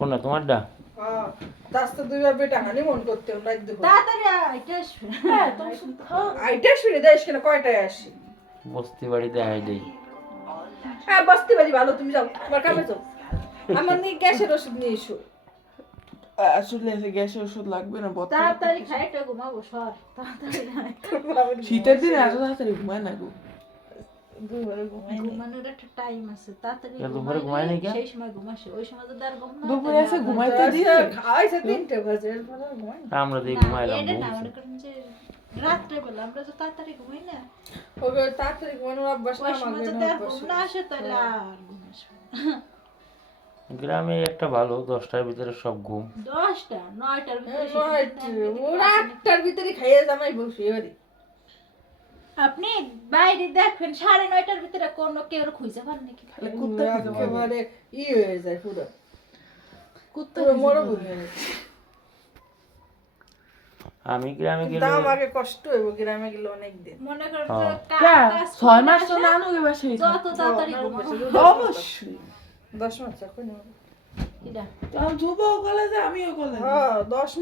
কোনটা তোমারটা? হ্যাঁ রাস্তা দুইবার বেটা হানি মন করতে আমরা একদম তাড়াতাড়ি আইটা আসবে। হ্যাঁ তুমি আইটা শুনে দেশ কেন কয়টায় আসি বস্তি বাড়িতে আই দেই। হ্যাঁ বসতে পারি ভালো তুমি যাও তোমার কামে যাও আমার নিয়ে গ্যাসের ওষুধ নিয়ে এসো আসলে গ্যাসের ওষুধ লাগবে না বর্তমানে। তাড়াতাড়ি খাই একটা ঘুমাবো সর তাড়াতাড়ি আয়। শীতের দিনে এত তাড়াতাড়ি ঘুমায় না গো। দুপুরে ঘুমাই নি। ঘুমানোর একটা টাইম আছে তাড়াতাড়ি কেন দুপুরে ঘুমায় নাই কেন? সেই সময় ঘুমাসে ওই সময় তো আর ঘুম না দুপুরে এসে ঘুমাইতে দশটা দিয়ে খাওয়াইছে 3টে বাজে এরপরে আর ঘুমাই না। আমরা দিয়ে না, ঘুমাইলাম এটা না, বলছি। মনে করেন যে রাত্রে বেলা আমরা তো তাড়াতাড়ি ঘুমাই না ওকে তাড়াতাড়ি ঘুমানোর অভ্যাস না ওই সময় আমাদের যদি আর অভ্যাস ঘুম না আসে তাহলে আর ঘুম আসবে না। গ্রামে একটা ভালো 10টার ভিতরে সব ঘুম। 10টা 9টার ভিতরে ওরা 8টার ভিতরে খাইয়ে জামাই বসে এবারে আপনি বাইরে দেখবেন 9:30টার ভিতরে কোন কেউ খুঁজে পান নাকি খালি কুত্তা খেতে পারবে। একেবারে হয়ে যায় পুরো কুত্তা পুরো মরুভূমি হয়ে যায়। আমি গ্রামে কিন্তু গেলে আমাকে কষ্ট হইব গ্রামে গেলে অনেক দিন মনে করেন যে হ্যাঁ। কাজ 6 মাস তো করে নানু গে বাসায় আসে, যত তাড়াতাড়ি ঘুমাবো। অবশ্যই। 10 মাস এখন কিডা? তখন যুবও কলেজে আমিও কলেজে। হ্যাঁ 10 মাস